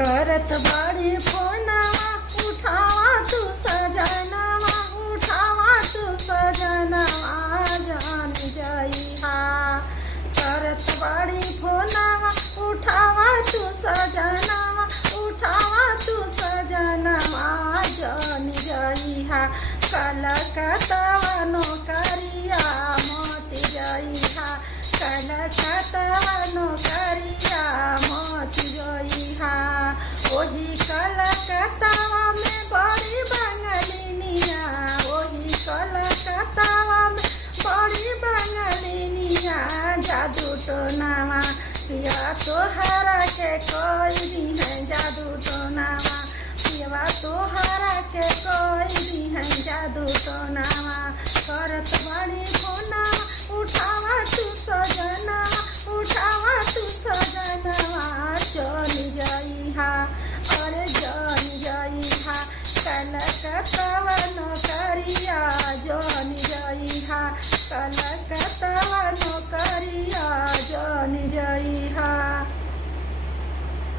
करत बाड़ी फोनवा उठावा तू सजनवा, उठावा तू सजनवा जान जइहा। करत बाड़ी फोनवा उठावा तू सजनवा, उठावा तू सजनवा जान जइहा। कलकत्तावा नौकरिया मत जइहा, कलकत्तावा नौकरिया मत जइहा। ओही कलकत्तावा में बड़ी बंगलिनिया, ओही कलकत्तावा में बड़ी बंगलिनिया। जादू टोनावा पिया तोहरा के कोई दी है, जादू टोनावा पिया तोहरा के कोई दी है, जादू टोनावा। करत बड़ी